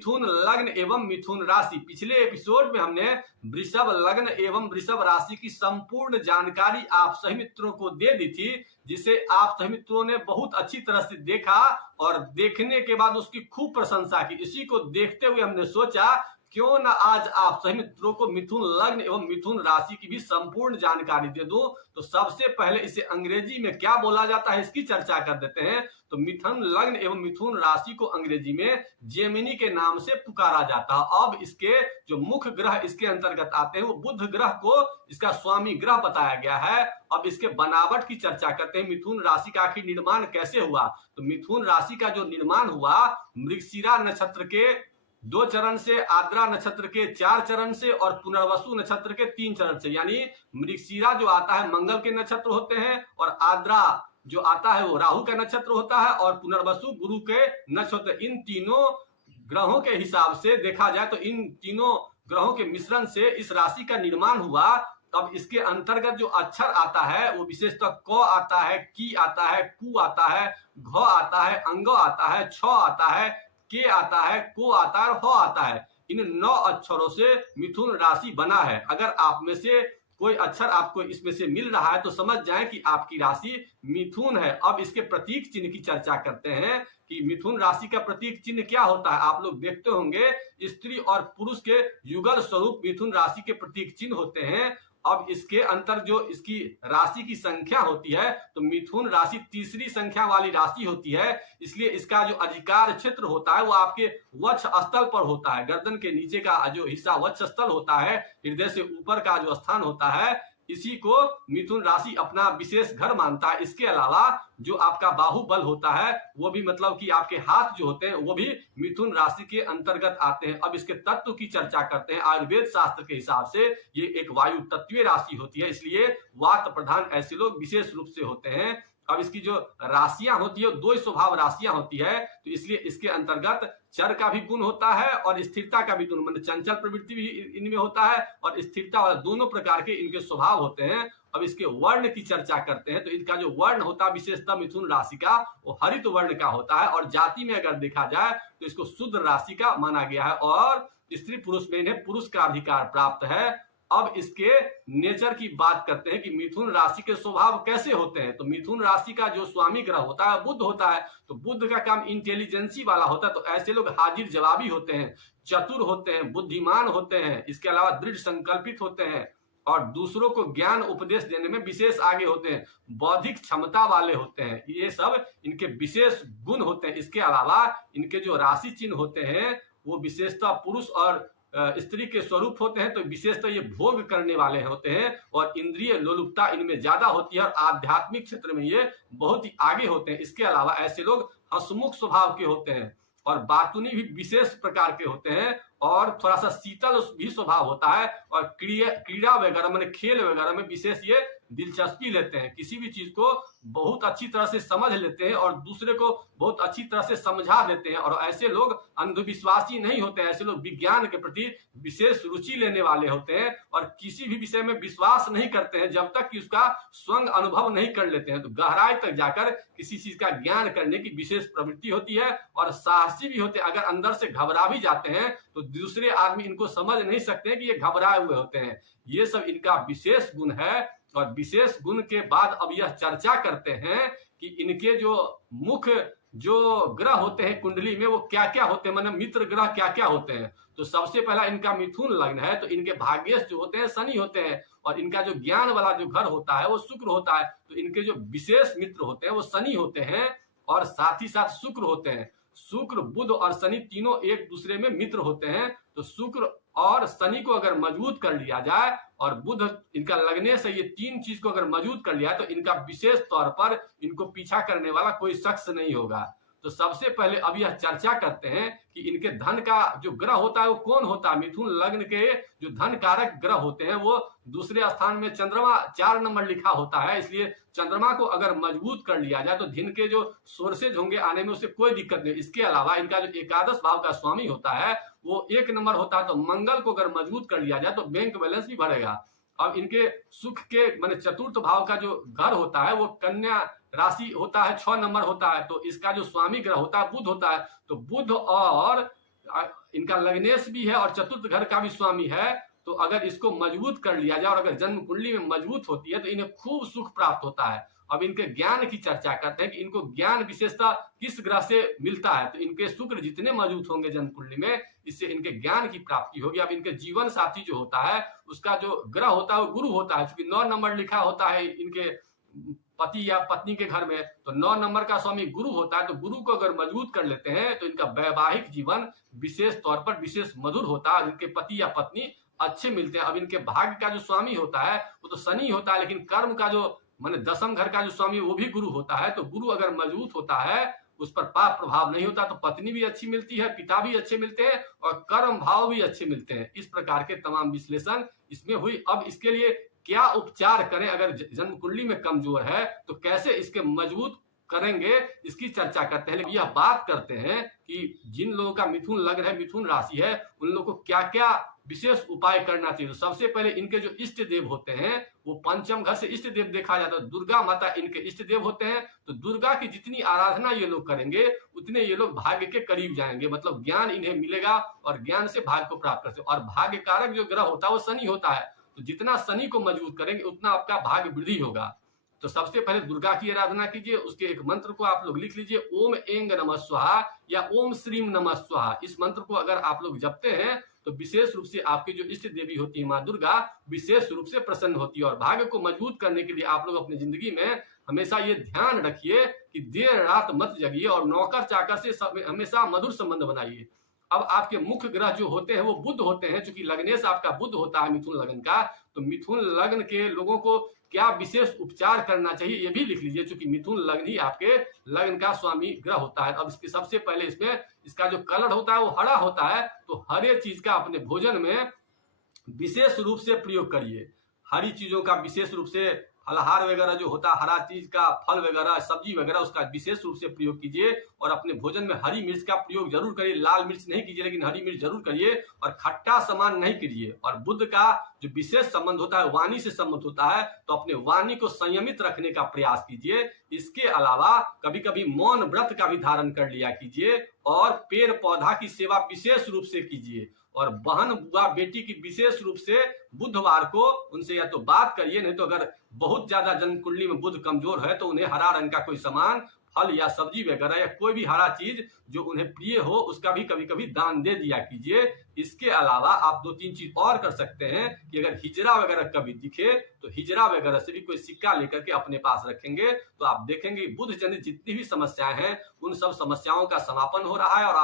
मिथुन लग्न एवं मिथुन राशि। पिछले एपिसोड में हमने वृषभ लग्न एवं वृषभ राशि की संपूर्ण जानकारी आप सभी मित्रों को दे दी थी, जिसे आप सभी मित्रों ने बहुत अच्छी तरह से देखा और देखने के बाद उसकी खूब प्रशंसा की। इसी को देखते हुए हमने सोचा क्यों ना आज आप सभी मित्रों को मिथुन लग्न एवं मिथुन राशि की भी संपूर्ण जानकारी दे दूं। तो सबसे पहले इसे अंग्रेजी में क्या बोला जाता है इसकी चर्चा कर देते हैं। तो मिथुन लग्न एवं मिथुन राशि को अंग्रेजी में जेमिनी के नाम से पुकारा जाता है। अब इसके जो मुख्य ग्रह इसके अंतर्गत आते हैं वो बुध ग्रह को इसका स्वामी ग्रह बताया गया है। अब इसके बनावट की चर्चा करते हैं। मिथुन राशि का आखिर निर्माण कैसे हुआ? तो मिथुन राशि का जो निर्माण हुआ मृगशिरा नक्षत्र के 2 चरण से, आद्रा नक्षत्र के 4 चरण से और पुनर्वसु नक्षत्र के 3 चरण से। यानी मृगशिरा जो आता है मंगल के नक्षत्र होते हैं और आद्रा जो आता है वो राहु का नक्षत्र होता है और पुनर्वसु गुरु के नक्षत्र। इन तीनों ग्रहों के हिसाब से देखा जाए तो इन तीनों ग्रहों के मिश्रण से इस राशि का निर्माण हुआ। तब इसके अंतर्गत जो अक्षर आता है वो विशेषतः क आता है, की आता है, कु आता है, घ आता है, अंग आता है, छ आता है, के आता है, को आता है और ह आता है। इन 9 अक्षरों से मिथुन राशि बना है। अगर आप में से कोई अक्षर आपको इसमें से मिल रहा है तो समझ जाएं कि आपकी राशि मिथुन है। अब इसके प्रतीक चिन्ह की चर्चा करते हैं कि मिथुन राशि का प्रतीक चिन्ह क्या होता है। आप लोग देखते होंगे स्त्री और पुरुष के युगल स्वरूप मिथुन राशि के प्रतीक चिन्ह होते हैं। अब इसके अंतर जो इसकी राशि की संख्या होती है तो मिथुन राशि तीसरी संख्या वाली राशि होती है। इसलिए इसका जो अधिकार क्षेत्र होता है वो आपके वक्ष स्थल पर होता है। गर्दन के नीचे का जो हिस्सा वक्ष स्थल होता है, हृदय से ऊपर का जो स्थान होता है, इसी को मिथुन राशि अपना विशेष घर मानता है। इसके अलावा जो आपका बाहुबल होता है वो भी मतलब कि आपके हाथ जो होते हैं वो भी मिथुन राशि के अंतर्गत आते हैं। अब इसके तत्व की चर्चा करते हैं। आयुर्वेद शास्त्र के हिसाब से ये एक वायु तत्वीय राशि होती है, इसलिए वात प्रधान ऐसे लोग विशेष रूप से होते हैं। अब इसकी जो राशियां होती है 2 स्वभाव राशियां होती है, तो इसलिए इसके अंतर्गत चर का भी गुण होता है और स्थिरता का भी गुण, मतलब चंचल प्रवृत्ति भी इनमें होता है और स्थिरता वाला दोनों प्रकार के इनके स्वभाव होते हैं। अब इसके वर्ण की चर्चा करते हैं। तो इनका जो वर्ण होता है विशेषतः मिथुन राशि का वो हरित वर्ण का होता है और जाति में अगर देखा जाए तो इसको शूद्र राशि का माना गया है और स्त्री पुरुष में इन्हें पुरुष का अधिकार प्राप्त है। अब इसके नेचर की बात करते हैं कि मिथुन राशि के स्वभाव कैसे होते हैं। तो मिथुन राशि का जो स्वामी ग्रह होता है बुध होता है। तो बुध का काम इंटेलिजेंसी वाला होता है। तो ऐसे लोग हाजिर जवाबी होते हैं, चतुर होते हैं, बुद्धिमान होते हैं, इसके अलावा दृढ़ संकल्पित होते हैं और दूसरों को ज्ञान उपदेश देने में विशेष आगे होते हैं, बौद्धिक क्षमता वाले होते हैं। ये सब इनके विशेष गुण होते हैं। इसके अलावा इनके जो राशि चिन्ह होते हैं वो विशेषतः पुरुष और स्त्री के स्वरूप होते हैं। तो विशेषतः ये भोग करने वाले होते हैं और इंद्रिय लोलुपता इनमें ज्यादा होती है और आध्यात्मिक क्षेत्र में ये बहुत ही आगे होते हैं। इसके अलावा ऐसे लोग हंसमुख स्वभाव के होते हैं और बातूनी भी विशेष प्रकार के होते हैं और थोड़ा सा शीतल भी स्वभाव होता है और क्रीड़ा वगैरह माने खेल वगैरह में विशेष ये दिलचस्पी लेते हैं। किसी भी चीज को बहुत अच्छी तरह से समझ लेते हैं और दूसरे को बहुत अच्छी तरह से समझा देते हैं और ऐसे लोग अंधविश्वासी नहीं होते हैं। ऐसे लोग विज्ञान के प्रति विशेष रुचि लेने वाले होते हैं और किसी भी विषय में विश्वास नहीं करते हैं जब तक कि उसका स्वयं अनुभव नहीं कर लेते हैं। तो गहराई तक जाकर किसी चीज का ज्ञान करने की विशेष प्रवृत्ति होती है और साहसी भी होते हैं। अगर अंदर से घबरा भी जाते हैं तो दूसरे आदमी इनको समझ नहीं सकते हैं कि ये घबराए हुए होते हैं। ये सब इनका विशेष गुण है। और विशेष गुण के बाद अब यह चर्चा करते हैं कि इनके जो मुख्य जो ग्रह होते हैं कुंडली में वो क्या क्या होते हैं, मतलब मित्र ग्रह क्या क्या होते हैं। तो सबसे पहला इनका मिथुन लग्न है तो इनके भाग्येश जो होते हैं शनि होते हैं और इनका जो ज्ञान वाला जो घर होता है वो शुक्र होता है। तो इनके जो विशेष मित्र होते हैं वो शनि होते हैं और साथ ही साथ शुक्र होते हैं। शुक्र, बुध और शनि तीनों एक दूसरे में मित्र होते हैं। तो शुक्र और शनि को अगर मजबूत कर लिया जाए और बुध इनका लगने से ये 3 चीज को अगर मजबूत कर लिया तो इनका विशेष तौर पर इनको पीछा करने वाला कोई शख्स नहीं होगा। तो सबसे पहले अब यह चर्चा करते हैं कि इनके धन का जो ग्रह होता है वो कौन होता है। मिथुन लग्न के जो धन कारक ग्रह होते हैं वो दूसरे स्थान में चंद्रमा 4 नंबर लिखा होता है। इसलिए चंद्रमा को अगर मजबूत कर लिया जाए तो धन के जो सोर्सेज होंगे आने में उससे कोई दिक्कत नहीं। इसके अलावा इनका जो एकादश भाव का स्वामी होता है वो 1 नंबर होता है। तो मंगल को अगर मजबूत कर लिया जाए तो बैंक बैलेंस भी बढ़ेगा। अब इनके सुख के माने चतुर्थ भाव का जो घर होता है वो कन्या राशि होता है, 6 नंबर होता है। तो इसका जो स्वामी ग्रह होता है बुध होता है। तो बुध और इनका लग्नेश भी है और चतुर्थ घर का भी स्वामी है, तो अगर इसको मजबूत कर लिया जाए और अगर जन्म कुंडली में मजबूत होती है तो इन्हें खूब सुख प्राप्त होता है। अब इनके ज्ञान की चर्चा करते हैं कि इनको ज्ञान विशेषता किस ग्रह से मिलता है, तो इनके शुक्र जितने मजबूत होंगे जन्म कुंडली में, इससे इनके ज्ञान की प्राप्ति होगी। अब इनके जीवन साथी जो होता है उसका जो ग्रह होता है वो गुरु होता है, क्योंकि 9 नंबर लिखा होता है इनके पति या पत्नी के घर में, तो 9 नंबर का स्वामी गुरु होता है। तो गुरु को अगर मजबूत कर लेते हैं तो इनका वैवाहिक जीवन विशेष तौर पर विशेष मधुर होता है, इनके पति या पत्नी अच्छे मिलते हैं। अब इनके भाग्य का जो स्वामी होता है वो तो शनि होता है, लेकिन कर्म का जो माने दसम घर का जो स्वामी वो भी गुरु होता है। तो गुरु अगर मजबूत होता है, उस पर पाप प्रभाव नहीं होता, तो पत्नी भी अच्छी मिलती है, पिता भी अच्छे मिलते हैं और कर्म भाव भी अच्छे मिलते हैं। इस प्रकार के तमाम विश्लेषण इसमें हुई। अब इसके लिए क्या उपचार करें, अगर जन्म कुंडली में कमजोर है तो कैसे इसके मजबूत करेंगे, इसकी चर्चा करते हैं। लेकिन यह बात करते हैं कि जिन लोगों का मिथुन लग्न है, मिथुन राशि है, उन लोगों को क्या क्या विशेष उपाय करना चाहिए। तो सबसे पहले इनके जो इष्ट देव होते हैं वो पंचम घर से इष्ट देव देखा जाता है, दुर्गा माता इनके इष्ट देव होते हैं। तो दुर्गा की जितनी आराधना ये लोग करेंगे उतने ये लोग भाग्य के करीब जाएंगे, मतलब ज्ञान इन्हें मिलेगा और ज्ञान से भाग्य को प्राप्त कर सकते। और भाग्य कारक जो ग्रह होता है वो शनि होता है, तो जितना शनि को मजबूत करेंगे उतना आपका भाग्य वृद्धि होगा। तो सबसे पहले दुर्गा की आराधना कीजिए। उसके एक मंत्र को आप लोग लिख लीजिए, ओम ऐंग नमः स्वाहा या ओम श्रीम नमः स्वाहा। इस मंत्र को अगर आप लोग जपते हैं तो विशेष रूप से आपकी जो इष्ट देवी होती है माँ दुर्गा विशेष रूप से प्रसन्न होती है। और भाग्य को मजबूत करने के लिए आप लोग अपनी जिंदगी में हमेशा ये ध्यान रखिए कि देर रात मत जगिए और नौकर चाकर से हमेशा मधुर संबंध बनाइए। अब आपके मुख्य ग्रह जो होते हैं वो बुध होते हैं, चूंकि लग्नेश आपका बुध होता है मिथुन लग्न का, तो मिथुन लग्न के लोगों को क्या विशेष उपचार करना चाहिए ये भी लिख लीजिए, क्योंकि मिथुन लग्न ही आपके लग्न का स्वामी ग्रह होता है। अब इसके सबसे पहले इसमें इसका जो कलर होता है वो हरा होता है, तो हरे चीज का अपने भोजन में विशेष रूप से प्रयोग करिए। हरी चीजों का विशेष रूप से फलहार वगैरह जो होता है, हरा चीज का फल वगैरह सब्जी वगैरह उसका विशेष रूप से प्रयोग कीजिए। और अपने भोजन में हरी मिर्च का प्रयोग जरूर करिए, लाल मिर्च नहीं कीजिए लेकिन हरी मिर्च जरूर करिए। और खट्टा सामान नहीं कीजिए। और बुध का जो विशेष संबंध होता है वाणी से संबंध होता है, तो अपने वाणी को संयमित रखने का प्रयास कीजिए। इसके अलावा कभी कभी मौन व्रत का भी धारण कर लिया कीजिए और पेड़ पौधा की सेवा विशेष रूप से कीजिए। और बहन बुआ बेटी की विशेष रूप से बुधवार को उनसे या तो बात करिए, नहीं तो अगर बहुत ज्यादा जन्म कुंडली में बुध कमजोर है तो उन्हें हरा रंग का कोई सामान, फल या सब्जी वगैरह या कोई भी हरा चीज जो उन्हें प्रिय हो उसका भी कभी कभी दान दे दिया कीजिए। इसके अलावा आप 2-3 चीज और कर सकते हैं कि अगर हिजरा वगैरह कभी दिखे तो हिजरा वगैरह से भी कोई सिक्का लेकर के अपने पास रखेंगे तो आप देखेंगे बुध जनित जितनी भी समस्याएं हैं उन सब समस्याओं का समापन हो रहा है और आप